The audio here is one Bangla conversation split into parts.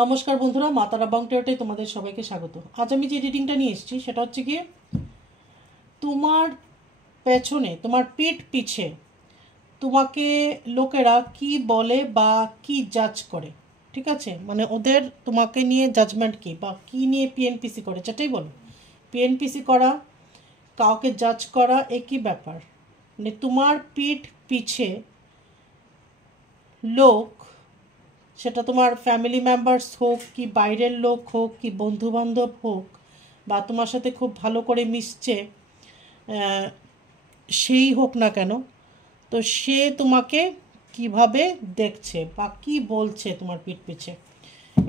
নমস্কার বন্ধুরা, মাতারা বাংটেটে তোমাদের সবাইকে স্বাগত। আজ আমি যে রিডিংটা নিয়ে এসেছি সেটা হচ্ছে গিয়ে তোমার পেছনে, তোমার পিঠ পিছে তোমাকে লোকেরা কি বলে বা কি জাজ করে। ঠিক আছে, মানে ওদের তোমাকে নিয়ে জাজমেন্ট কি বা কি নিয়ে পিএনপিসি করে, যেটাই বলো। পিএনপিসি করা, কাউকে জাজ করা, একই ব্যাপার। মানে তোমার পিঠ পিছে লোক, সেটা তোমার ফ্যামিলি মেম্বার্স হোক কি বাইরের লোক হোক কি বন্ধুবান্ধব হোক বা তোমার সাথে খুব ভালো করে মিশছে সেই হোক না কেন, তো সে তোমাকে কিভাবে দেখছে বা কি বলছে তোমার পিঠ পিছে,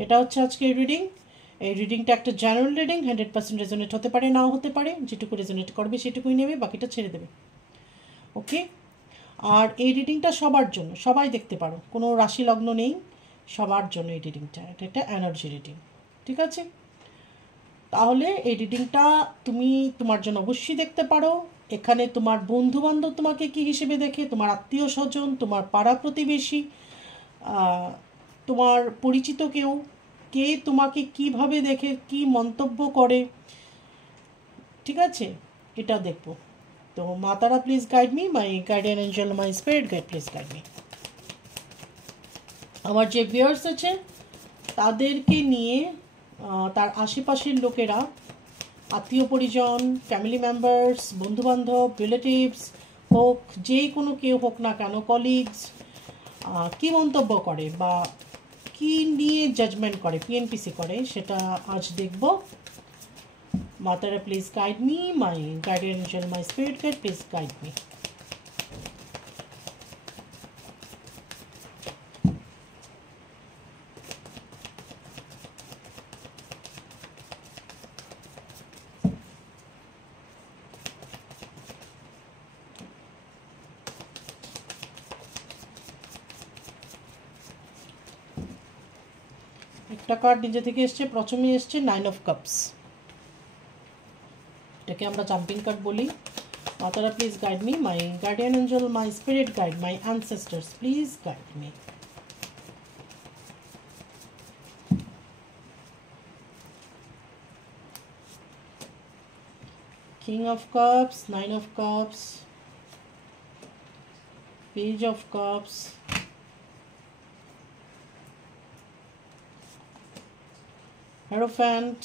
এটা হচ্ছে আজকের রিডিং। এই রিডিংটা একটা জেনারেল রিডিং, 100% রেজোনেট হতে পারে, নাও হতে পারে। যেটুকু রেজোনেট করবে সেটুকুই নেবে, বাকিটা ছেড়ে দেবে। ওকে। আর এই রিডিংটা সবার জন্য, সবাই দেখতে পারো, কোনো রাশি লগ্ন নেই, সবার জন্য এই রিডিংটা। এটা একটা এনার্জি রিডিং, ঠিক আছে? তাহলে এই রিডিংটা তুমি তোমার জন্য অবশ্যই দেখতে পারো। এখানে তোমার বন্ধুবান্ধব তোমাকে কী হিসেবে দেখে, তোমার আত্মীয় স্বজন, তোমার পাড়া প্রতিবেশী, তোমার পরিচিত কেউ, কে তোমাকে কিভাবে দেখে, কি মন্তব্য করে, ঠিক আছে, এটা দেখবো। তো মাতারা please guide me, my guardian angel, my spirit guide please guide me. আমার যে ভিউয়ার্স আছে তাদেরকে নিয়ে, তার আশেপাশের লোকেরা, আত্মীয় পরিজন, ফ্যামিলি মেম্বার্স, বন্ধুবান্ধব, রিলেটিভস হোক, যে কোনো কেউ হোক না কেন, কলিগস, কী মন্তব্য করে বা কী নিয়ে জাজমেন্ট করে, পিএনপিসি করে, সেটা আজ দেখব। মাতারা please guide me, my guardian angel, my spirit guide please guide me. একটা কার্ড নিজে থেকে এসছে, প্রথমেই এসছে 9 অফ কাপস। এটাকে আমরা জাম্পিং কার্ড বলি। মাতারা please guide me, my guardian angel, my spirit guide, my ancestors please guide me. King of Cups, 9 of Cups, Page of Cups, Hierophant,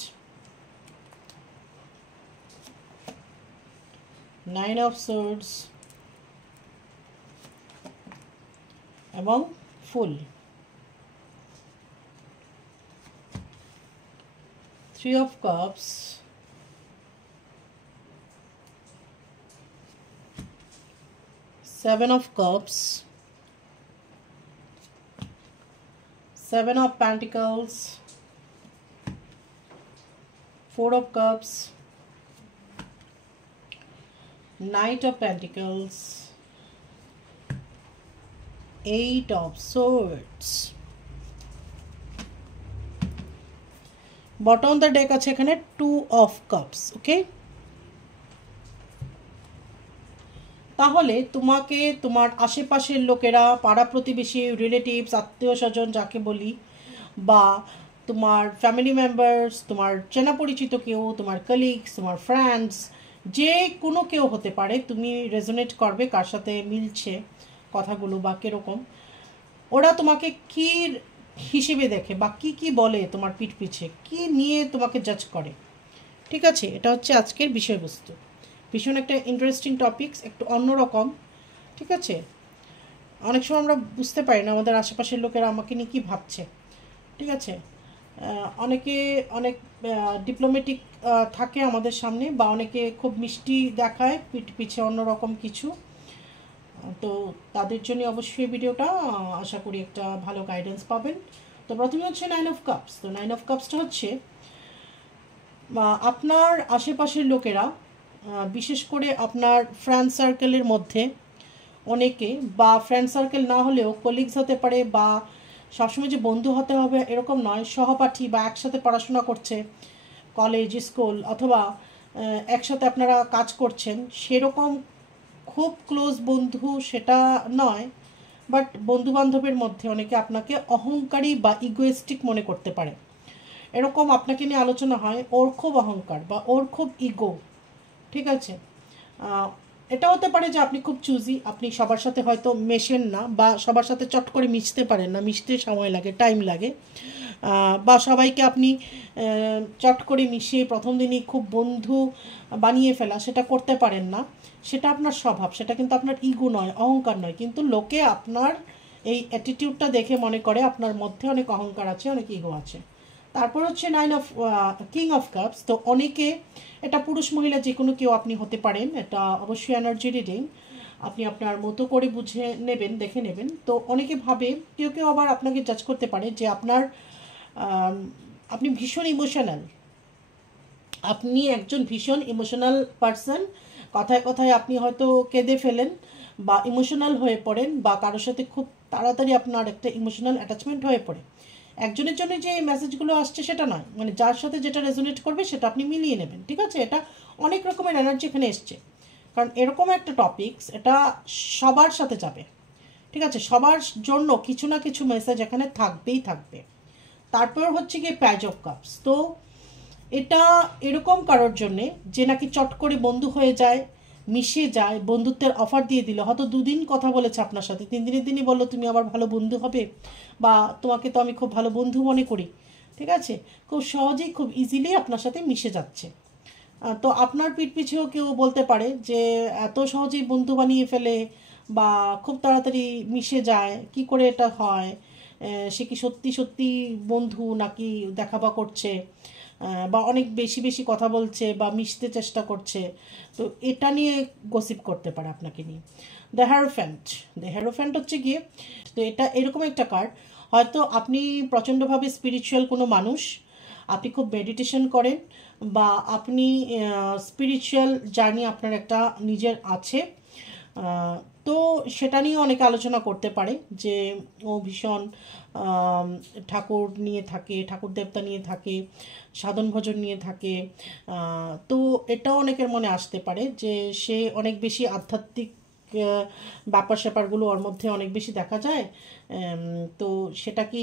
9 of Swords এবং Full, 3 of Cups, 7 of Cups, 7 of Pentacles, 4 of Cups, Knight of Pentacles, 8 of Swords. Bottom of the deck আছে এখানে 2 of Cups. ওকে, তাহলে তোমাকে তোমার আশেপাশের লোকেরা, পাড়া প্রতিবেশী, রিলেটিভস, আত্মীয় স্বজন যাকে বলি, বা তোমার ফ্যামিলি মেম্বার্স, তোমার চেনা পরিচিত কেউ, তোমার কলিগস, তোমার ফ্রেন্ডস, যে কোনো কেউ হতে পারে। তুমি রেজোনেট করবে কার সাথে মিলছে কথাগুলো বা কীরকম, ওরা তোমাকে কী হিসেবে দেখে বা কি কি বলে, তোমার পিঠ পিছে কী নিয়ে তোমাকে জাজ করে। ঠিক আছে, এটা হচ্ছে আজকের বিষয়বস্তু। ভীষণ একটা ইন্টারেস্টিং টপিকস, একটু অন্যরকম। ঠিক আছে, অনেক সময় আমরা বুঝতে পারি না আমাদের আশেপাশের লোকেরা আমাকে নিয়ে কী ভাবছে। ঠিক আছে, অনেকে অনেক ডিপ্লোম্যাটিক থাকে আমাদের সামনে, বা অনেকে খুব মিষ্টি দেখায়, পিঠ পিছে অন্যরকম কিছু। তো তাদের জন্য অবশ্যই ভিডিওটা, আশা করি একটা ভালো গাইডেন্স পাবেন। তো প্রথমে হচ্ছে 9 অফ কাপস। তো 9 অফ কাপসটা হচ্ছে আপনার আশেপাশের লোকেরা, বিশেষ করে আপনার ফ্রেন্ড সার্কেলের মধ্যে অনেকে, বা ফ্রেন্ড সার্কেল না হলেও কলিগস হতে পারে, বা সবসময় যে বন্ধু হতে হবে এরকম নয়, সহপাঠী বা একসাথে পড়াশোনা করছে, কলেজ, স্কুল, অথবা একসাথে আপনারা কাজ করছেন, সেরকম খুব ক্লোজ বন্ধু সেটা নয়, বাট বন্ধুবান্ধবের মধ্যে অনেকে আপনাকে অহংকারী বা ইগোয়েস্টিক মনে করতে পারে। এরকম আপনাকে নিয়ে আলোচনা হয়, ওর খুব অহংকার বা ওর খুব ইগো, ঠিক আছে। এটা হতে পারে যে আপনি খুব চুজি, আপনি সবার সাথে হয়তো মেশেন না বা সবার সাথে চট করে মিশতে পারেন না, মিশতে সময় লাগে, টাইম লাগে, বা সবাইকে আপনি চট করে মিশিয়ে প্রথম দিনই খুব বন্ধু বানিয়ে ফেলা সেটা করতে পারেন না। সেটা আপনার স্বভাব, সেটা কিন্তু আপনার ইগো নয়, অহংকার নয়, কিন্তু লোকে আপনার এই অ্যাটিটিউডটা দেখে মনে করে আপনার মধ্যে অনেক অহংকার আছে, অনেক ইগো আছে। তারপর হচ্ছে কিং অফ কাপস। তো অনেকে, এটা পুরুষ মহিলা যে কোনো কেউ আপনি হতে পারেন, এটা অবশ্যই এনার্জি রিডিং, আপনি আপনার মতো করে বুঝে নেবেন, দেখে নেবেন। তো অনেকে ভাবে, কেউ কেউ আবার আপনাকে জাজ করতে পারে যে আপনি ভীষণ ইমোশনাল, আপনি একজন ভীষণ ইমোশনাল পারসন, কথায় কথায় আপনি হয়তো কেঁদে ফেলেন বা ইমোশনাল হয়ে পড়েন, বা কারোর সাথে খুব তাড়াতাড়ি আপনার একটা ইমোশনাল অ্যাটাচমেন্ট হয়ে পড়ে। একজনের জন্য যে এই মেসেজগুলো আসছে সেটা নয়, মানে যার সাথে যেটা রেজোনেট করবে সেটা আপনি মিলিয়ে নেবেন, ঠিক আছে। এটা অনেক রকমের এনার্জি এখানে এসছে, কারণ এরকম একটা টপিকস, এটা সবার সাথে যাবে, ঠিক আছে। সবার জন্য কিছু না কিছু মেসেজ এখানে থাকবেই থাকবে। তারপর হচ্ছে গিয়ে প্যাজ অফ কাপস। তো এটা এরকম কারোর জন্যে যে নাকি চট করে বন্ধু হয়ে যায়, মিশে যায়, বন্ধুত্বের অফার দিয়ে দিল, হয়তো দুদিন কথা বলেছে আপনার সাথে, তিন দিনের দিনই বললো তুমি আমার ভালো বন্ধু হবে, বা তোমাকে তো আমি খুব ভালো বন্ধু মনে করি, ঠিক আছে। খুব সহজেই, খুব ইজিলি আপনার সাথে মিশে যাচ্ছে। তো আপনার পিঠ পিছেও কেউ বলতে পারে যে এত সহজেই বন্ধু বানিয়ে ফেলে বা খুব তাড়াতাড়ি মিশে যায়, কি করে এটা হয়, সে কি সত্যি সত্যি বন্ধু নাকি দেখাবা করছে, বা অনেক বেশি বেশি কথা বলছে বা মিশতে চেষ্টা করছে। তো এটা নিয়ে গসিপ করতে পারে আপনাকে নিয়ে। দ্য হেরোফ্যান্ট হচ্ছে গিয়ে, তো এটা এরকম একটা কার্ড, হয়তো আপনি প্রচণ্ডভাবে স্পিরিচুয়াল কোনো মানুষ, আপনি খুব মেডিটেশন করেন, বা আপনি স্পিরিচুয়াল জার্নি আপনার একটা নিজের আছে। তো সেটা নিয়ে অনেকে আলোচনা করতে পারে যে ও ভীষণ ঠাকুর নিয়ে থাকে, ঠাকুর দেবতা নিয়ে থাকে, সাধন ভজন নিয়ে থাকে। তো এটাও অনেকের মনে আসতে পারে যে সে অনেক বেশি আধ্যাত্মিক ব্যাপার স্যাপারগুলো ওর মধ্যে অনেক বেশি দেখা যায়। তো সেটা কি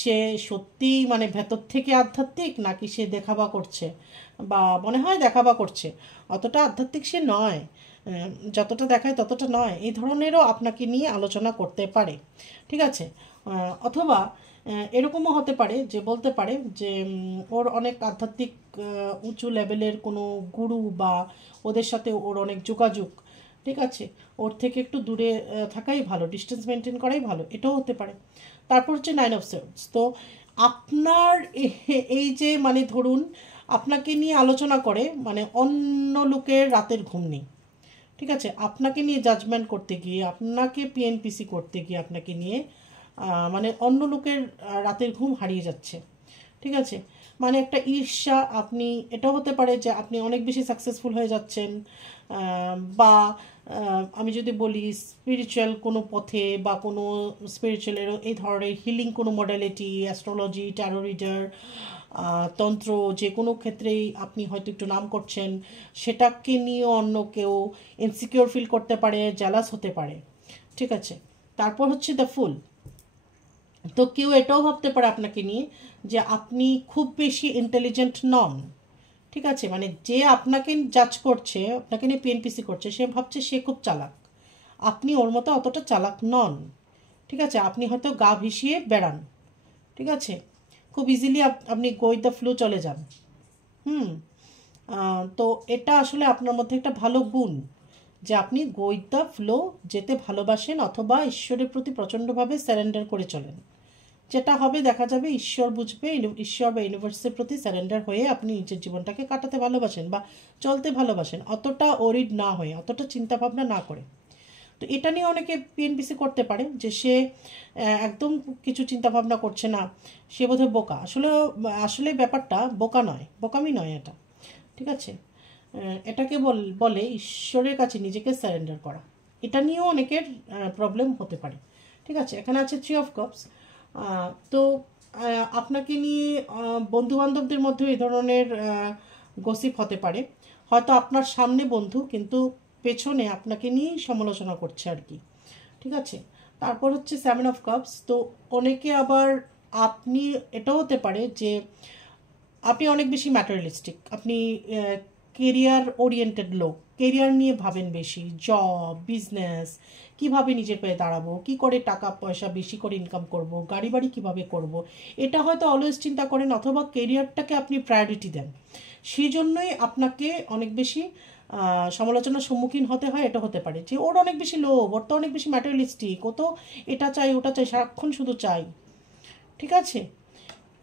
সে সত্যি মানে ভেতর থেকে আধ্যাত্মিক, নাকি সে দেখাবা করছে, বা মনে হয় দেখাবা করছে, অতটা আধ্যাত্মিক সে নয়, যতটা দেখায় ততটা নয়, এই ধরনেরও আপনাকে নিয়ে আলোচনা করতে পারে, ঠিক আছে। অথবা এরকমও হতে পারে যে বলতে পারে যে ওর অনেক আধ্যাত্মিক উঁচু লেভেলের কোনো গুরু বা ওদের সাথে ওর অনেক যোগাযোগ, ঠিক আছে, ওর থেকে একটু দূরে থাকাই ভালো, ডিস্টেন্স মেনটেন করাই ভালো, এটাও হতে পারে। তারপর হচ্ছে নাইন অফ সোর্ডস। তো আপনার এই যে মানে ধরুন আপনাকে নিয়ে আলোচনা করে, মানে অন্য লোকের রাতের ঘুম নেই, ঠিক আছে, আপনাকে নিয়ে জাজমেন্ট করতে গিয়ে, আপনাকে পিএনপিসি করতে গিয়ে আপনাকে নিয়ে মানে অন্য লোকের রাতের ঘুম হারিয়ে যাচ্ছে, ঠিক আছে। মানে একটা ঈর্ষা, আপনি এটাও হতে পারে যে আপনি অনেক বেশি সাকসেসফুল হয়ে যাচ্ছেন, বা আমি যদি বলি স্পিরিচুয়াল কোনো পথে বা কোনো স্পিরিচুয়ালের এই ধরনের হিলিং কোনো মডালিটি, অ্যাস্ট্রোলজি, ট্যারো রিডার, তন্ত্র, যে কোনো ক্ষেত্রেই আপনি হয়তো একটু নাম করছেন, সেটাকে নিয়ে অন্য কেউ ইনসিকিউর ফিল করতে পারে, জেলাস হতে পারে, ঠিক আছে। তারপর হচ্ছে দ্য ফুল। তো কেউ এটাও ভাবতে পারে আপনাকে নিয়ে যে আপনি খুব বেশি ইন্টেলিজেন্ট নন, ঠিক আছে, মানে যে আপনাকে জাজ করছে, আপনাকে নিয়ে পিএনপিসি করছে, সে ভাবছে সে খুব চালাক, আপনি ওর মতো অতটা চালাক নন, ঠিক আছে। আপনি হয়তো গা ভিসিয়ে বেড়ান, ঠিক আছে, খুব ইজিলি আপনি গো উইথ দ্য ফ্লো চলে যান। হুম। তো এটা আসলে আপনার মধ্যে একটা ভালো গুণ, যে আপনি গো উইথ দ্য ফ্লো যেতে ভালোবাসেন, অথবা ঈশ্বরের প্রতি প্রচণ্ডভাবে স্যারেন্ডার করে চলেন। যেটা হবে দেখা যাবে, ঈশ্বর বুঝবে, ঈশ্বর বা ইউনিভার্সের প্রতি স্যারেন্ডার হয়ে আপনি নিজের জীবনটাকে কাটাতে ভালোবাসেন বা চলতে ভালোবাসেন, অতটা ওরিড না হয়ে, অতটা চিন্তাভাবনা না করে। তো এটা নিয়ে অনেকে পিএনপিসি করতে পারে যে সে একদম কিছু চিন্তাভাবনা করছে না, সে বোধহয় বোকা। আসলে আসলে ব্যাপারটা বোকা নয়, বোকামি নয় এটা, ঠিক আছে। এটাকে বলে ঈশ্বরের কাছে নিজেকে স্যারেন্ডার করা। এটা নিয়েও অনেকের প্রবলেম হতে পারে, ঠিক আছে। এখানে আছে থ্রি অফ কাপস। তো আপনাকে নিয়ে বন্ধুবান্ধবদের মধ্যে এই ধরনের গসিপ হতে পারে, হয়তো আপনার সামনে বন্ধু কিন্তু পেছনে আপনাকে নিয়েই সমালোচনা করছে আর কি, ঠিক আছে। তারপর হচ্ছে 7 অফ কাপস। তো অনেকে আবার, আপনি এটাও হতে পারে যে আপনি অনেক বেশি ম্যাটেরিয়ালিস্টিক, আপনি কেরিয়ার ওরিয়েন্টেড লোক, কেরিয়ার নিয়ে ভাবেন বেশি, জব, বিজনেস, কিভাবে নিজের পায়ে দাঁড়াবো, কি করে টাকা পয়সা বেশি করে ইনকাম করব, গাড়ি বাড়ি কীভাবে করব, এটা হয়তো অলওয়েজ চিন্তা করেন, অথবা কেরিয়ারটাকে আপনি প্রায়োরিটি দেন। সেই জন্যই আপনাকে অনেক বেশি সমালোচনার সম্মুখীন হতে হয়। এটা হতে পারে যে ওর অনেক বেশি লোভ, ওর তো অনেক বেশি ম্যাটেরিয়ালিস্টিক, ও তো এটা চাই ওটা চাই, সারাক্ষণ শুধু চাই। ঠিক আছে,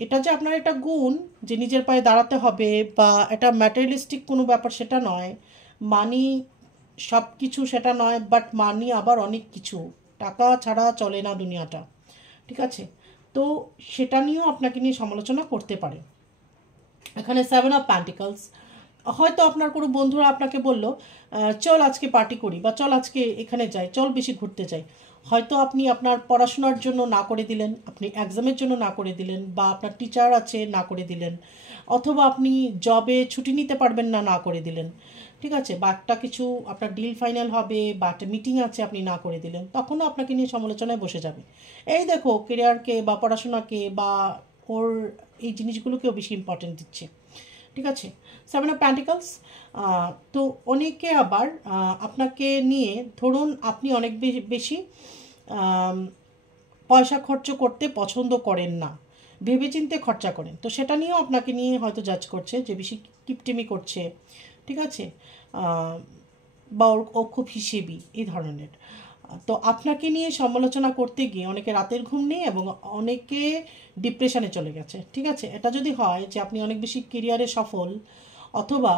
এটা যে আপনার একটা গুণ যে নিজের পায়ে দাঁড়াতে হবে বা এটা ম্যাটেরিয়ালিস্টিক কোনো ব্যাপার, সেটা নয়। মানি সব কিছু সেটা নয়, বাট মানি আবার অনেক কিছু, টাকা ছাড়া চলে না দুনিয়াটা। ঠিক আছে, তো সেটা নিয়েও আপনাকে নিয়ে সমালোচনা করতে পারে। এখানে 7 অফ প্যান্টিকলস, হয়তো আপনার কোনো বন্ধুরা আপনাকে বলল চল আজকে পার্টি করি, বা চল আজকে এখানে যাই, চল বেশি ঘুরতে যাই। হয়তো আপনি আপনার পড়াশোনার জন্য না করে দিলেন, আপনি এক্সামের জন্য না করে দিলেন, বা আপনার টিচার আছে না করে দিলেন, অথবা আপনি জবে ছুটি নিতে পারবেন না, না করে দিলেন। ঠিক আছে, বা একটা কিছু আপনার ডিল ফাইনাল হবে বা একটা মিটিং আছে আপনি না করে দিলেন, তখনও আপনাকে নিয়ে সমালোচনায় বসে যাবে। এই দেখো, কেরিয়ারকে বা পড়াশোনাকে বা ওর এই জিনিসগুলোকেও বেশি ইম্পর্টেন্ট দিচ্ছে। ঠিক আছে, 7 অফ প্যান্টিকলস। তো অনেকে আবার আপনাকে নিয়ে, ধরুন আপনি অনেক বেশি আম, পয়সা খরচ করতে পছন্দ করেন না, ভেবেচিন্তে খরচা করেন, তো সেটা নিয়েও আপনাকে নিয়ে হয়তো জাজ করছে যে বেশি কিপটিমি করছে। ঠিক আছে, আহ, বা ও খুব হিসেবি, এই ধরনের। তো আপনাকে নিয়ে সমালোচনা করতে গিয়ে অনেকে রাতের ঘুম নেই এবং অনেকে ডিপ্রেশনে চলে গেছে। ঠিক আছে, এটা যদি হয় যে আপনি অনেক বেশি কেরিয়ারে সফল, অথবা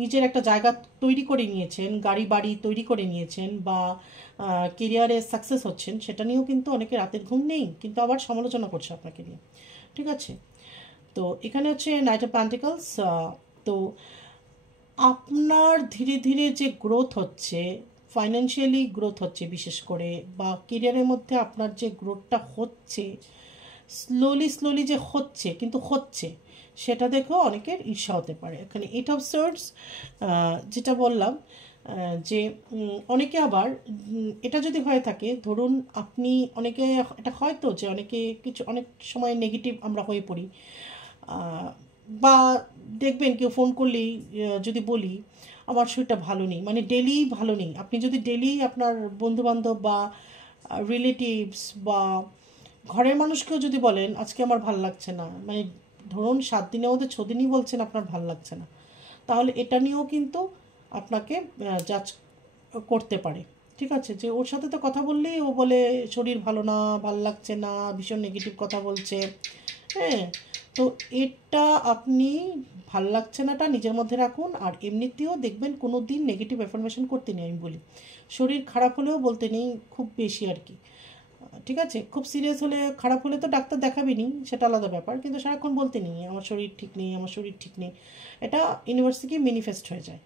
নিজের একটা জায়গা তৈরি করে নিয়েছেন, গাড়ি বাড়ি তৈরি করে নিয়েছেন, বা কেরিয়ারে সাকসেস হচ্ছেন, সেটা নিয়েও কিন্তু অনেকে রাতের ঘুম নেই, কিন্তু আবার সমালোচনা করছে আপনাকে নিয়ে। ঠিক আছে, তো এখানে হচ্ছে 9 অফ প্যান্টিকলস। তো আপনার ধীরে ধীরে যে গ্রোথ হচ্ছে, ফাইন্যান্সিয়ালি গ্রোথ হচ্ছে বিশেষ করে, বা কেরিয়ারের মধ্যে আপনার যে গ্রোথটা হচ্ছে, স্লোলি স্লোলি যে হচ্ছে, কিন্তু হচ্ছে, সেটা দেখেও অনেকের ঈর্ষা হতে পারে। এখানে 8 অফ সোর্ডস, যেটা বললাম, যে অনেকে আবার এটা যদি হয়ে থাকে, ধরুন আপনি, অনেকে এটা হয়তো যে অনেকে কিছু অনেক সময় নেগেটিভ আমরা হয়ে পড়ি, আহ, বা দেখবেন কেউ ফোন করলেই যদি বলি আমার শরীরটা ভালো নেই, মানে ডেলি ভালো নেই, আপনি যদি ডেলি আপনার বন্ধুবান্ধব বা রিলেটিভস বা ঘরের মানুষকেও যদি বলেন আজকে আমার ভাল লাগছে না, মানে ধরুন 7 দিনের মধ্যে 6 দিনই বলছেন আপনার ভাল লাগছে না, তাহলে এটা নিয়েও কিন্তু আপনাকে জাজ করতে পারে। ঠিক আছে, যে ওর সাথে তো কথা বললেই ও বলে শরীর ভালো না, ভাল লাগছে না, ভীষণ নেগেটিভ কথা বলছে। হ্যাঁ, তো এটা আপনি ভাল লাগছে নাটা নিজের মধ্যে রাখুন, আর এমনিতেও দেখবেন কোনো দিন নেগেটিভ ইনফরমেশন করতে নেই। আমি বলি শরীর খারাপ হলেও বলতে নেই, খুব বেশি আর কি। ঠিক আছে, খুব সিরিয়াস হলে, খারাপ হলে তো ডাক্তার দেখাবেনি, সেটা আলাদা ব্যাপার, কিন্তু সারাক্ষণ বলতে নেই আমার শরীর ঠিক নেই, আমার শরীর ঠিক নেই, এটা ইউনিভার্সিটি ম্যানিফেস্ট হয়ে যায়।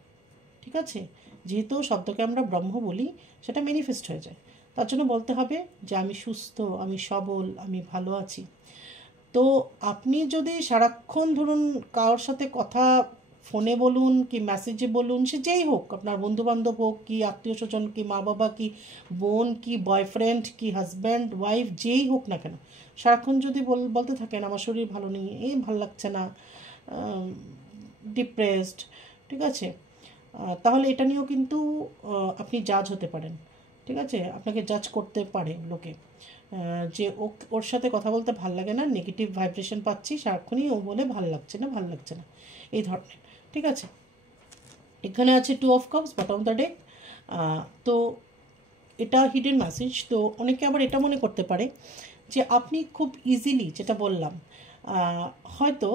ঠিক আছে, যেহেতু শব্দকে আমরা ব্রহ্ম বলি, সেটা ম্যানিফেস্ট হয়ে যায়। তার জন্য বলতে হবে যে আমি সুস্থ, আমি সবল, আমি ভালো আছি। তো আপনি যদি সারাক্ষণ ধরুন কারোর সাথে কথা, ফোনে বলুন কি মেসেজে বলুন, সে যেই হোক, আপনার বন্ধুবান্ধব হোক কি আত্মীয় স্বজন কি মা বাবা কি বোন কি বয়ফ্রেন্ড কি হাজব্যান্ড ওয়াইফ, যেই হোক না কেন, সারাক্ষণ যদি বলতে থাকেন আমার শরীর ভালো নেই, এই ভাল লাগছে না, ডিপ্রেসড, ঠিক আছে, তাহলে এটা নিয়েও কিন্তু আপনি জাজ হতে পারেন। ঠিক আছে, আপনাকে জাজ করতে পারে লোকে, যে ওর সাথে কথা বলতে ভাল লাগে না, নেগেটিভ ভাইব্রেশন পাচ্ছি সারাক্ষণই, ও বলে ভাল লাগছে না, ভাল লাগছে না, এই ধরনের। ঠিক আছে, এখানে আছে 2 of cups, bottom of the deck. তো এটা হিডেন মেসেজ। তো অনেকে আবার এটা মনে করতে পারে যে আপনি খুব ইজিলি, যেটা বললাম, হয়তো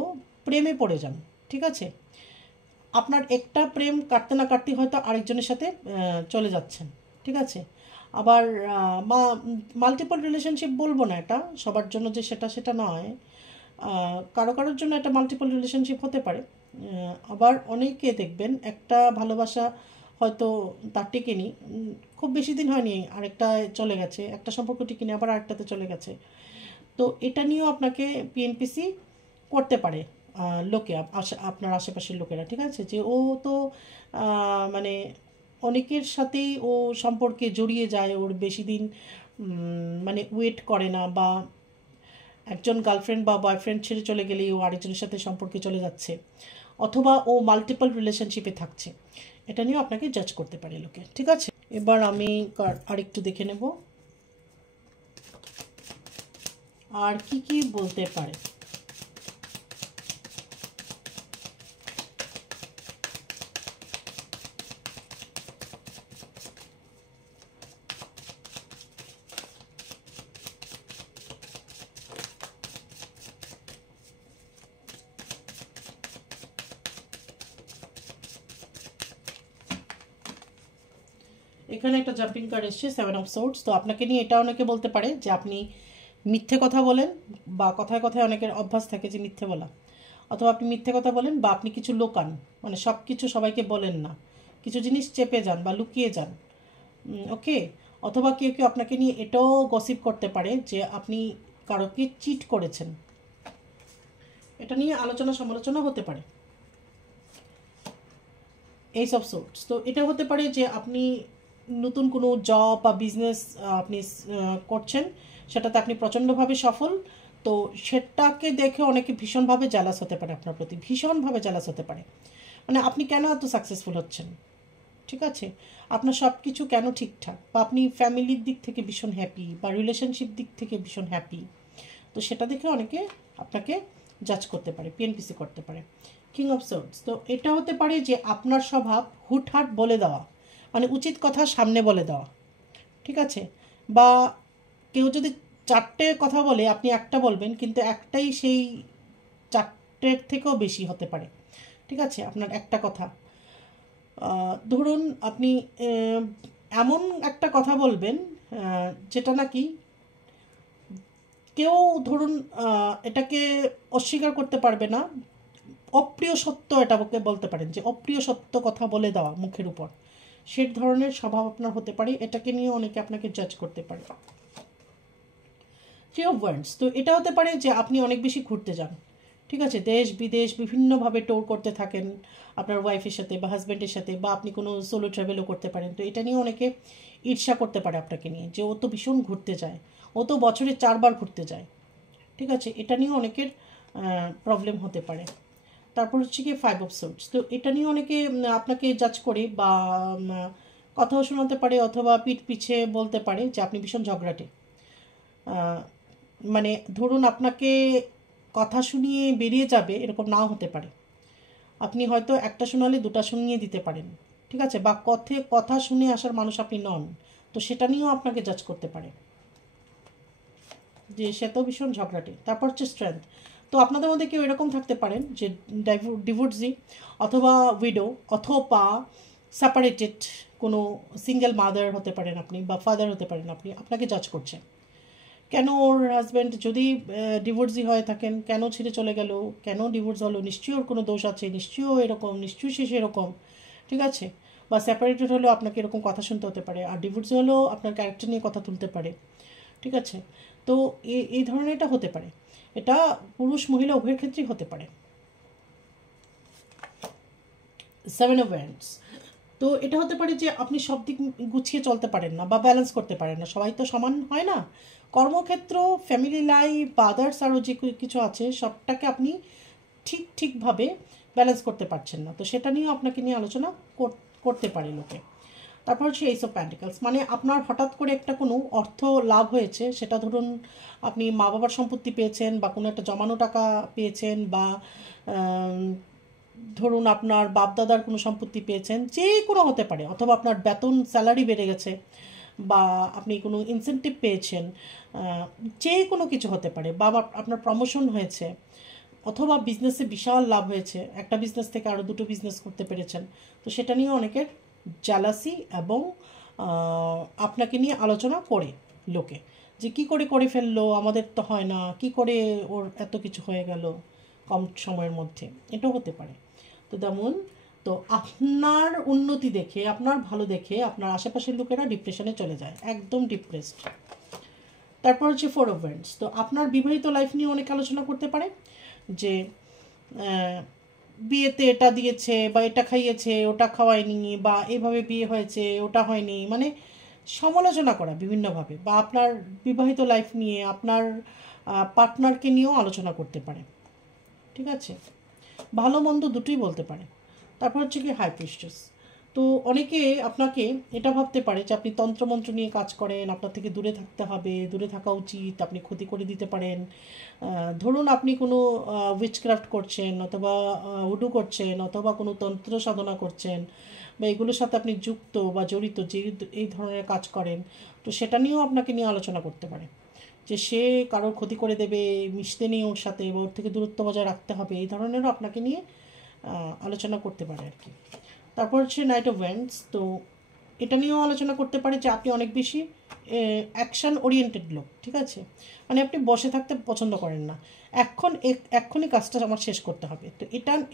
প্রেমে পড়ে যান। ঠিক আছে, আপনার একটা প্রেম কাটতে না কাটতে হয়তো আরেকজনের সাথে চলে যাচ্ছেন। ঠিক আছে, আবার মাল্টিপল রিলেশনশিপ বলবো না, এটা সবার জন্য যে সেটা সেটা নয়, কারো কারোর জন্য একটা মাল্টিপল রিলেশনশিপ হতে পারে। আবার অনেকে দেখবেন একটা ভালোবাসা হয়তো তার টিকেনি, খুব বেশি দিন হয়নি, আরেকটা চলে গেছে, একটা সম্পর্ক টিকেনি, আবার আরেকটাতে চলে গেছে। তো এটা নিয়েও আপনাকে পিএনপিসি করতে পারে লোকে, আপনার আশেপাশের লোকেরা। ঠিক আছে, যে ও তো মানে অনেকের সাথেই ও সম্পর্কে জড়িয়ে যায়, ওর বেশি দিন মানে ওয়েট করে না, বা একজন গার্লফ্রেন্ড বা বয়ফ্রেন্ড ছেড়ে চলে গেলেই ও আরেকজনের সাথে সম্পর্কে চলে যাচ্ছে, অথবা ও মাল্টিপল রিলেশনশিপে থাকছে, এটা নিয়েও আপনাকে জাজ করতে পারে লোকে। ঠিক আছে, এবার আমি আরেকটু দেখে নেব আর কি কি বলতে পারে। এখানে একটা জাম্পিং কার্ড এসছে, 7 অফ সোর্ডস। তো আপনাকে নিয়ে এটা অনেকে বলতে পারে যে আপনি মিথ্যে কথা বলেন, বা কথায় কথায় অনেকের অভ্যাস থাকে যে মিথ্যে বলা, অথবা আপনি মিথ্যে কথা বলেন, বা আপনি কিছু লোকান, মানে সব কিছু সবাইকে বলেন না, কিছু জিনিস চেপে যান বা লুকিয়ে যান। ওকে, অথবা কেউ কেউ আপনাকে নিয়ে এটাও গসিপ করতে পারে যে আপনি কারোকে চিট করেছেন, এটা নিয়ে আলোচনা সমালোচনা হতে পারে। এইস অফ সোর্টস, তো এটা হতে পারে যে আপনি নতুন কোনো জব বা বিজনেস আপনি করছেন, সেটাতে আপনি প্রচণ্ডভাবে সফল, তো সেটাকে দেখে অনেকে ভীষণভাবে জ্যালাস হতে পারে আপনার প্রতি, ভীষণভাবে জ্যালাস হতে পারে, মানে আপনি কেন এত সাকসেসফুল হচ্ছেন, ঠিক আছে, আপনার সব কিছু কেন ঠিকঠাক, বা আপনি ফ্যামিলির দিক থেকে ভীষণ হ্যাপি, বা রিলেশনশিপ দিক থেকে ভীষণ হ্যাপি, তো সেটা দেখে অনেকে আপনাকে জাজ করতে পারে, পিএনপিসি করতে পারে। কিং অফ সোর্ডস, তো এটা হতে পারে যে আপনার স্বভাব হুটহাট বলে দেওয়া, মানে উচিত কথা সামনে বলে দেওয়া, ঠিক আছে, বা কেউ যদি 4টে কথা বলে আপনি একটা বলবেন, কিন্তু একটাই সেই 4টের থেকেও বেশি হতে পারে, ঠিক আছে, আপনার একটা কথা। ধরুন আপনি এমন একটা কথা বলবেন যেটা নাকি কেউ, ধরুন এটাকে অস্বীকার করতে পারবে না, অপ্রিয় সত্য এটাকে বলতে পারেন, যে অপ্রিয় সত্য কথা বলে দেওয়া মুখের উপর, সে ধরনের স্বভাব আপনার হতে পারে, এটাকে নিয়ে অনেকে আপনাকে জাজ করতে পারে। থ্রি অফ ওয়ান্ডস, তো এটা হতে পারে যে আপনি অনেক বেশি ঘুরতে যান, ঠিক আছে, দেশ বিদেশ বিভিন্নভাবে ট্যুর করতে থাকেন আপনার ওয়াইফের সাথে বা হাজব্যান্ডের সাথে, বা আপনি কোনো সোলো ট্রাভেলও করতে পারেন, তো এটা নিয়ে অনেকে ঈর্ষা করতে পারে আপনাকে নিয়ে, যে ও তো ভীষণ ঘুরতে যায়, ও তো বছরে 4বার ঘুরতে যায়, ঠিক আছে, এটা নিয়ে অনেকের প্রবলেম হতে পারে। তারপর হচ্ছে কি 5 অফ সোর্ডস, তো এটা নিয়ে অনেকে আপনাকে জাজ করে, বা কথাও শোনাতে পারে, অথবা পিঠ পিছে বলতে পারে যে আপনি ভীষণ ঝগড়াটে, মানে ধরুন আপনাকে কথা শুনিয়ে বেরিয়ে যাবে এরকম নাও হতে পারে, আপনি হয়তো একটা শোনালে 2টা শুনিয়ে দিতে পারেন, ঠিক আছে, বা কথা শুনে আসার মানুষ আপনি নন, তো সেটা নিয়েও আপনাকে জাজ করতে পারে যে সে তো ভীষণ ঝগড়াটে। তারপর হচ্ছে স্ট্রেংথ, তো আপনাদের মধ্যে কেউ এরকম থাকতে পারেন যে ডিভোর্সি, অথবা উইডো, অথবা সেপারেটেড কোনো সিঙ্গেল মাদার হতে পারেন আপনি, বা ফাদার হতে পারেন আপনি, আপনাকে জাজ করছে কেন ওর হাজব্যান্ড যদি ডিভোর্সি হয়ে থাকেন কেন ছেড়ে চলে গেল, কেন ডিভোর্স হলো, নিশ্চয়ই ওর কোনো দোষ আছে, নিশ্চয়ই ও এরকম, নিশ্চয়ই সে এরকম, ঠিক আছে, বা সেপারেটেড হলেও আপনাকে এরকম কথা শুনতে হতে পারে, আর ডিভোর্সি হলেও আপনার ক্যারেক্টার নিয়ে কথা তুলতে পারে, ঠিক আছে, তো এই ধরনের এটা হতে পারে, এটা পুরুষ মহিলা উভয়ের ক্ষেত্রেই হতে পারে। 7 অফ ওয়ান্ডস, তো এটা হতে পারে যে আপনি সব দিক গুছিয়ে চলতে পারেন না, বা ব্যালেন্স করতে পারেন না, সবাই তো সমান হয় না, কর্মক্ষেত্র, ফ্যামিলি লাইফ বা আদার্স আরও যে কিছু আছে সবটাকে আপনি ঠিকভাবে ব্যালেন্স করতে পারছেন না, তো সেটা নিয়েও আপনাকে নিয়ে আলোচনা করতে পারে লোকে। তারপর হচ্ছে এইস অফ প্যান্টিকলস, মানে আপনার হঠাৎ করে একটা কোনো অর্থ লাভ হয়েছে, সেটা ধরুন আপনি মা বাবার সম্পত্তি পেয়েছেন, বা কোনো একটা জমানো টাকা পেয়েছেন, বা ধরুন আপনার বাপদাদার কোনো সম্পত্তি পেয়েছেন, যে কোনো হতে পারে, অথবা আপনার বেতন স্যালারি বেড়ে গেছে, বা আপনি কোনো ইনসেন্টিভ পেয়েছেন, যে কোনো কিছু হতে পারে, বা আপনার প্রমোশন হয়েছে, অথবা বিজনেসে বিশাল লাভ হয়েছে, একটা বিজনেস থেকে আরও 2টো বিজনেস করতে পেরেছেন, তো সেটা নিয়ে অনেকের জালাসি এবং আপনাকে নিয়ে আলোচনা করে লোকে, যে কি করে ফেললো, আমাদের তো হয় না, কি করে ওর এত কিছু হয়ে গেল কম সময়ের মধ্যে, এটাও হতে পারে। তো তেমন, তো আপনার উন্নতি দেখে, আপনার ভালো দেখে আপনার আশেপাশের লোকেরা ডিপ্রেশনে চলে যায়, একদম ডিপ্রেসড। তারপর হচ্ছে 4 অফ ওয়ান্ডস, তো আপনার বিবাহিত লাইফ নিয়ে অনেক আলোচনা করতে পারে, যে বিয়েতে এটা দিয়েছে, বা এটা খাইয়েছে, ওটা খাওয়ায়নি, বা এইভাবে বিয়ে হয়েছে, ওটা হয়নি, মানে সমালোচনা করা বিভিন্নভাবে, বা আপনার বিবাহিত লাইফ নিয়ে আপনার পার্টনারকে নিয়েও আলোচনা করতে পারে, ঠিক আছে, ভালো মন্দ দুটোই বলতে পারে। তারপর হচ্ছে কি হাই প্রিস্টেস। তো অনেকে আপনাকে এটা ভাবতে পারে যে আপনি তন্ত্রমন্ত্র নিয়ে কাজ করেন, আপনার থেকে দূরে থাকতে হবে, দূরে থাকা উচিত, আপনি ক্ষতি করে দিতে পারেন। ধরুন আপনি কোনো উইচক্রাফট করছেন, অথবা উডু করছেন, অথবা কোনো তন্ত্র সাধনা করছেন, বা এগুলোর সাথে আপনি যুক্ত বা জড়িত, যে এই ধরনের কাজ করেন, তো সেটা নিয়েও আপনাকে নিয়ে আলোচনা করতে পারে যে সে কারোর ক্ষতি করে দেবে, মিশতে নেই ওর সাথে, বা ওর থেকে দূরত্ব বজায় রাখতে হবে, এই ধরনেরও আপনাকে নিয়ে আলোচনা করতে পারে আর কি। তারপর হচ্ছে নাইট অফ ওয়ান্ডস। তো এটা নিয়েও আলোচনা করতে পারে যে আপনি অনেক বেশি অ্যাকশান ওরিয়েন্টেড লোক, ঠিক আছে, মানে আপনি বসে থাকতে পছন্দ করেন না, এক্ষুনি কাজটা আমার শেষ করতে হবে। তো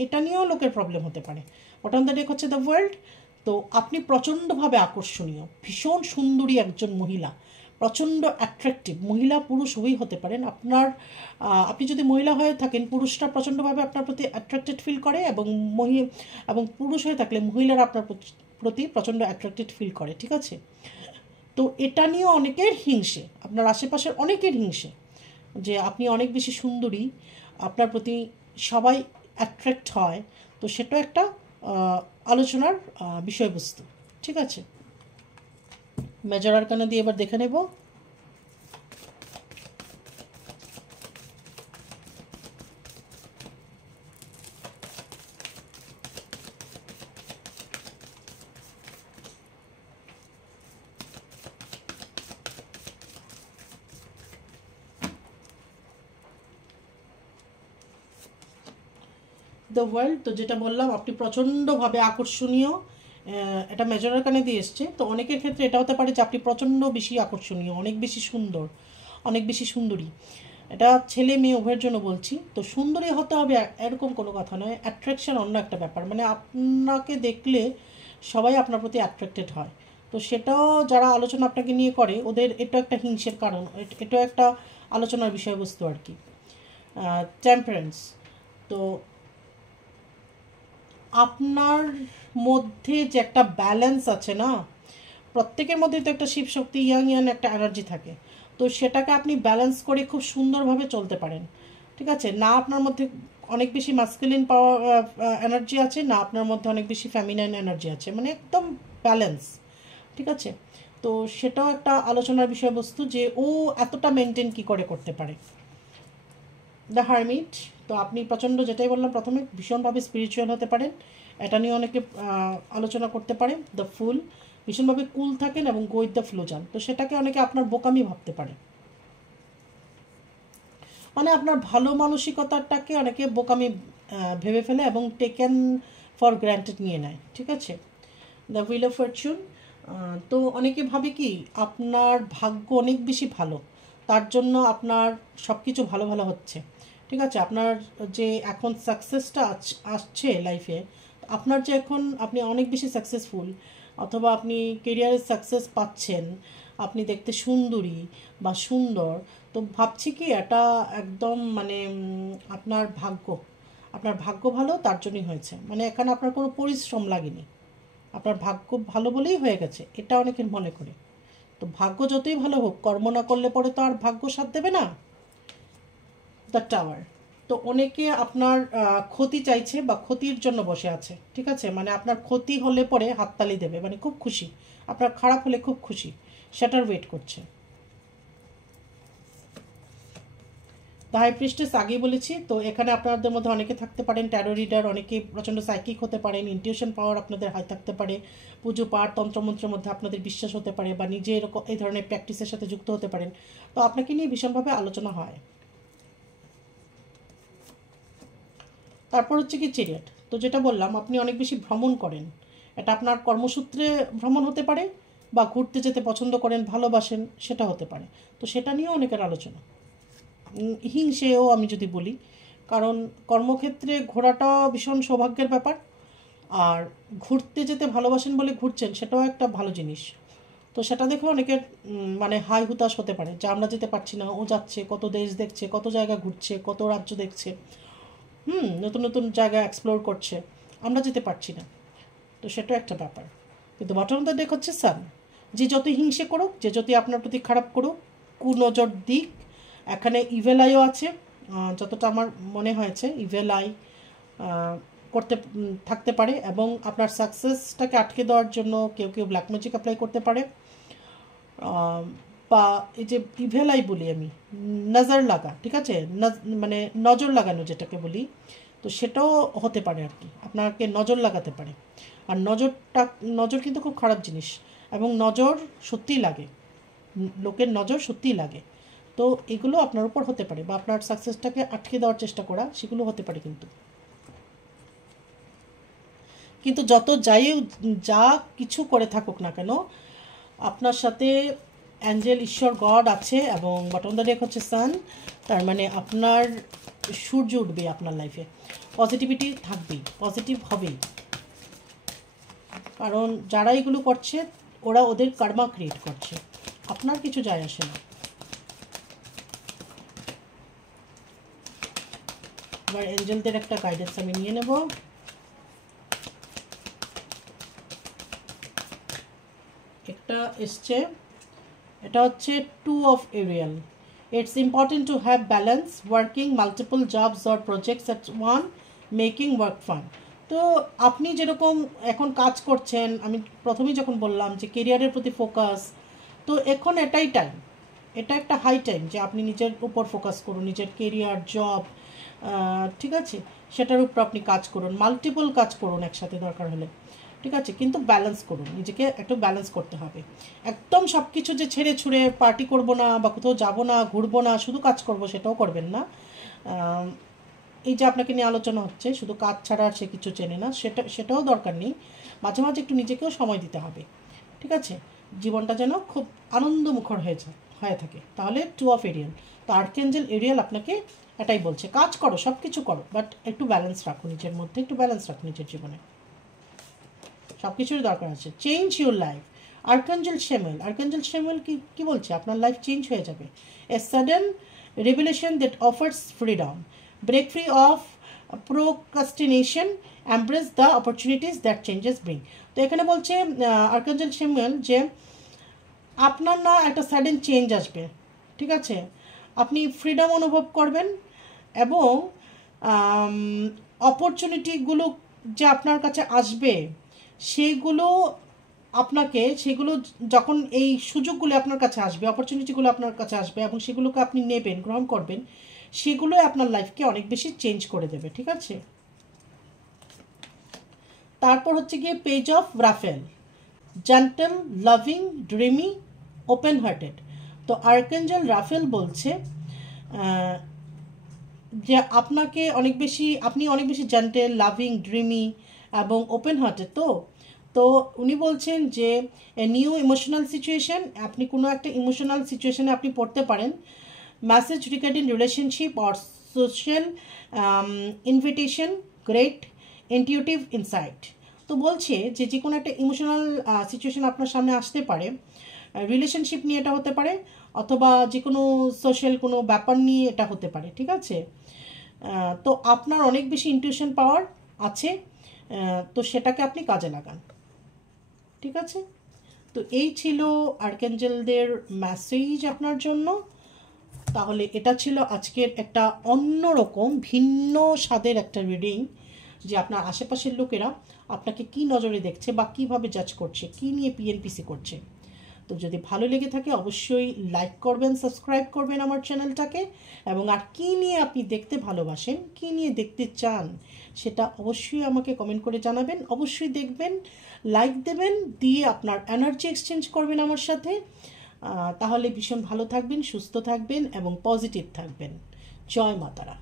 এটা নিয়েও লোকের প্রবলেম হতে পারে। বটম দ্য ডেক হচ্ছে দ্য ওয়ার্ল্ড। তো আপনি প্রচণ্ডভাবে আকর্ষণীয়, ভীষণ সুন্দরী একজন মহিলা, প্রচণ্ড অ্যাট্রাকটিভ, মহিলা পুরুষ উভয়ই হতে পারেন। আপনি যদি মহিলা হয়ে থাকেন, পুরুষরা প্রচণ্ডভাবে আপনার প্রতি অ্যাট্রাক্টেড ফিল করে, এবং পুরুষ হয়ে থাকলে মহিলারা আপনার প্রতি প্রচণ্ড অ্যাট্রাক্টেড ফিল করে, ঠিক আছে। তো এটা নিয়েও অনেকের হিংসে, আপনার আশেপাশের অনেকের হিংসে, যে আপনি অনেক বেশি সুন্দরী, আপনার প্রতি সবাই অ্যাট্রাক্ট হয়। তো সেটা একটা আলোচনার বিষয়বস্তু, ঠিক আছে। মেজর আরকানা দিয়ে এবার দেখে নেব। The world. তো যেটা বললাম, আপনি প্রচণ্ডভাবে আকর্ষণীয়, এটা মেজর আরকানে দিয়ে এসছে। তো অনেকের ক্ষেত্রে এটা হতে পারে যে আপনি প্রচণ্ড বেশি আকর্ষণীয়, অনেক বেশি সুন্দর, অনেক বেশি সুন্দরী। এটা ছেলে মেয়ে উভয়ের জন্য বলছি। তো সুন্দরী হতে হবে এরকম কোনো কথা নয়, অ্যাট্রাকশন অন্য একটা ব্যাপার, মানে আপনাকে দেখলে সবাই আপনার প্রতি অ্যাট্রাক্টেড হয়। তো সেটাও যারা আলোচনা আপনাকে নিয়ে করে, ওদের এটা একটা হিংসের কারণ, এটাও একটা আলোচনার বিষয়বস্তু আর কি। টেম্পারেন্স। তো আপনার মধ্যে যে একটা ব্যালেন্স আছে না, প্রত্যেকের মধ্যে তো একটা শিব শক্তি, ইয়াং ইয়াং একটা এনার্জি থাকে। তো সেটাকে আপনি ব্যালেন্স করে খুব সুন্দরভাবে চলতে পারেন, ঠিক আছে, না আপনার মধ্যে অনেক বেশি মাস্কুলিন পাওয়ার এনার্জি আছে, না আপনার মধ্যে অনেক বেশি ফেমিনাইন এনার্জি আছে, মানে একদম ব্যালেন্স, ঠিক আছে। তো সেটাও একটা আলোচনার বিষয়বস্তু যে ও এতটা মেনটেন কী করে করতে পারে। The hermit. তো আপনি প্রচণ্ড, যেটাই বললাম প্রথমে, ভীষণভাবে স্পিরিচুয়াল হতে পারেন, এটা নিয়ে অনেকে আলোচনা করতে পারে। দ্য ফুল, ভীষণভাবে কুল থাকেন এবং গো উইথ দ্য ফ্লো যান। তো সেটাকে অনেকে আপনার বোকামি ভাবতে পারে, মানে আপনার ভালো মানসিকতাটাকে অনেকে বোকামি ভেবে ফেলে এবং টেকেন ফর গ্র্যান্টেড নিয়ে নেয়, ঠিক আছে। The wheel of Fortune. তো অনেকে ভাবে কি আপনার ভাগ্য অনেক বেশি ভালো, তার জন্য আপনার সব কিছু ভালো ভালো হচ্ছে, ঠিক আছে। আপনার যে এখন সাকসেসটা আসছে লাইফে, আপনার যে এখন আপনি অনেক বেশি সাকসেসফুল, অথবা আপনি কেরিয়ারের সাকসেস পাচ্ছেন, আপনি দেখতে সুন্দরী বা সুন্দর, তো ভাবছি কি এটা একদম মানে আপনার ভাগ্য ভালো, তার জন্যই হয়েছে, মানে এখানে আপনার কোনো পরিশ্রম লাগেনি, আপনার ভাগ্য ভালো বলেই হয়ে গেছে, এটা অনেকের মনে করে। তো ভাগ্য যতই ভালো হোক, কর্ম না করলে পরে তো আর ভাগ্য সাথ দেবে না। The tower. তো অনেকে আপনার ক্ষতি চাইছে বা ক্ষতির জন্য বসে আছে, ঠিক আছে, মানে আপনার ক্ষতি হলে পরে হাততালি দেবে, মানে খুব খুশি, আপনার খারাপ হলে খুব খুশি, সেটার ওয়েট করছে। দ্য হাই প্রিস্টেস আগেই বলেছি। তো এখানে আপনাদের মধ্যে অনেকে থাকতে পারেন ট্যারো রিডার, অনেকে প্রচণ্ড সাইকিক হতে পারেন, ইনটিউশন পাওয়ার আপনাদের হাই থাকতে পারে, পুজো পাঠ তন্ত্রমন্ত্রের মধ্যে আপনাদের বিশ্বাস হতে পারে, বা নিজে এরকম এই ধরনের প্র্যাকটিসের সাথে যুক্ত হতে পারেন। তো আপনাকে নিয়ে ভীষণভাবে আলোচনা হয়। তারপর হচ্ছে কি চেরিয়াট। তো যেটা বললাম, আপনি অনেক বেশি ভ্রমণ করেন, এটা আপনার কর্মসূত্রে ভ্রমণ হতে পারে, বা ঘুরতে যেতে পছন্দ করেন, ভালোবাসেন, সেটা হতে পারে। তো সেটা নিয়েও অনেকের আলোচনা। হিংসেও আমি যদি বলি, কারণ কর্মক্ষেত্রে ঘোরাটা ভীষণ সৌভাগ্যের ব্যাপার, আর ঘুরতে যেতে ভালোবাসেন বলে ঘুরছেন, সেটাও একটা ভালো জিনিস। তো সেটা দেখে অনেকের মানে হাই হুতাশ হতে পারে যে আমরা যেতে পারছি না, ও যাচ্ছে, কত দেশ দেখছে, কত জায়গা ঘুরছে, কত রাজ্য দেখছে, নতুন নতুন জায়গা এক্সপ্লোর করছে, আমরা যেতে পারছি না। তো সেটাও একটা ব্যাপার। কিন্তু বটম অফ দ্য ডেক হচ্ছে সান। যে যত হিংসে করুক, যে যতই আপনার প্রতি খারাপ করুক, কুনজর দিক, এখানে ইভেল আইও আছে, যতটা আমার মনে হয়েছে ইভেল আই করতে থাকতে পারে, এবং আপনার সাকসেসটাকে আটকে দেওয়ার জন্য কেউ কেউ ব্ল্যাক ম্যাজিক অ্যাপ্লাই করতে পারে, বা এই যে ইভেল আই বলি আমি, নজর লাগা, ঠিক আছে, মানে নজর লাগানো যেটাকে বলি, তো সেটাও হতে পারে আর কি, আপনাকে নজর লাগাতে পারে। আর নজর কিন্তু খুব খারাপ জিনিস, এবং নজর সত্যিই লাগে, লোকের নজর সত্যিই লাগে। তো এগুলো আপনার উপর হতে পারে, বা আপনার সাকসেসটাকে আটকে দেওয়ার চেষ্টা করা, সেগুলো হতে পারে। কিন্তু যা কিছু করে থাকুক না কেন, আপনার সাথে অ্যাঞ্জেল, ঈশ্বর, গড আছে, এবং বটম দ্য ডেক হচ্ছে সান। তার মানে আপনার সূর্য উঠবে আপনার লাইফে, পজিটিভিটি থাকবেই, পজিটিভ হবেই, কারণ যারা এগুলো করছে ওরা ওদের কর্মা ক্রিয়েট করছে, আপনার কিছু যায় আসে না। এবার এঞ্জেলদের একটা গাইডেন্স আমি নিয়ে নেব। একটা এসছে, এটা হচ্ছে 2 of Ariel. It's important to have balance, working multiple jobs or projects at one, making work fun. তো আপনি যেরকম এখন কাজ করছেন, আমি প্রথমেই যখন বললাম যে কেরিয়ারের প্রতি ফোকাস, তো এখন এটাই টাইম, এটা একটা হাই টাইম যে আপনি নিজের উপর ফোকাস করুন, নিজের কেরিয়ার, জব, ঠিক আছে, সেটার উপর আপনি কাজ করুন, মাল্টিপল কাজ করুন একসাথে দরকার হলে, ঠিক আছে, কিন্তু ব্যালেন্স করুন, নিজেকে একটু ব্যালেন্স করতে হবে। একদম সব কিছু যে ছেড়ে ছুড়ে পার্টি করব না, বা কোথাও যাবো না, ঘুরবো না, শুধু কাজ করব, সেটাও করবেন না। এই যে আপনাকে নিয়ে আলোচনা হচ্ছে, শুধু কাজ ছাড়া আর সে কিছু চেনে না, সেটাও দরকার নেই। মাঝে মাঝে একটু নিজেকেও সময় দিতে হবে, ঠিক আছে, জীবনটা যেন খুব আনন্দমুখর হয়ে থাকে। তাহলে 2 of Ariel, তো আর্কএঞ্জেল এরিয়েল আপনাকে এটাই বলছে, কাজ করো, সব কিছু করো, বাট একটু ব্যালেন্স রাখো নিজের মধ্যে, একটু ব্যালেন্স রাখো নিজের জীবনে, সব কিছুরই দরকার আছে। Change your life, archangel Chamuel কি বলছে, আপনার লাইফ চেঞ্জ হয়ে যাবে। A sudden revelation that offers freedom, break free of procrastination, embrace the opportunities that changes bring. তো এখানে বলছে আর্কএঞ্জেল শেমুয়েল যে আপনার না একটা সাডেন চেঞ্জ আসবে, ঠিক আছে, আপনি ফ্রিডম অনুভব করবেন, এবং অপরচুনিটিগুলো যে আপনার কাছে আসবে, সেগুলো যখন এই সুযোগগুলো আপনার কাছে আসবে, অপরচুনিটিগুলো আপনার কাছে আসবে, এবং সেগুলোকে আপনি নেবেন, গ্রহণ করবেন, সেগুলো আপনার লাইফকে অনেক বেশি চেঞ্জ করে দেবে, ঠিক আছে। তারপর হচ্ছে গিয়ে page of Raphael, gentle, loving, dreamy, open hearted. তো আর্কএঞ্জেল রাফেল বলছে যে আপনি অনেক বেশি জেন্টেল, লাভিং, ড্রিমি এবং ওপেন হার্টেড। তো উনি বলছেন যে নিউ ইমোশনাল সিচুয়েশন, আপনি কোনো একটা ইমোশনাল সিচুয়েশনে আপনি পড়তে পারেন, message regarding relationship or social invitation, great intuitive insight. তো বলছে যে কোনো একটা ইমোশনাল সিচুয়েশন আপনার সামনে আসতে পারে, রিলেশনশিপ নিয়ে এটা হতে পারে, অথবা যে কোনো সোশ্যাল কোনো ব্যাপার নিয়ে এটা হতে পারে, ঠিক আছে। তো আপনার অনেক বেশি ইনটিউশন পাওয়ার আছে, তো সেটাকে আপনি কাজে লাগান, ঠিক আছে। তো এই ছিল আর্কএঞ্জেলদের মেসেজ আপনার জন্য। তাহলে এটা ছিল আজকের একটা অন্যরকম ভিন্ন স্বাদের একটা রিডিং, যে আপনার আশেপাশের লোকেরা আপনাকে কি নজরে দেখছে, বা কীভাবে জাজ করছে, কি নিয়ে পিএনপিসি করছে। তো যদি ভালো লেগে থাকে অবশ্যই লাইক করবেন, সাবস্ক্রাইব করবেন আমার চ্যানেলটাকে, এবং আর কি নিয়ে আপনি দেখতে ভালোবাসেন, কি নিয়ে দেখতে চান, সেটা অবশ্যই আমাকে কমেন্ট করে জানাবেন। অবশ্যই দেখবেন, লাইক দেবেন, দিয়ে আপনার এনার্জি এক্সচেঞ্জ করবেন আমার সাথে। তাহলে ভীষণ ভালো থাকবেন, সুস্থ থাকবেন এবং পজিটিভ থাকবেন। জয় মাতারা।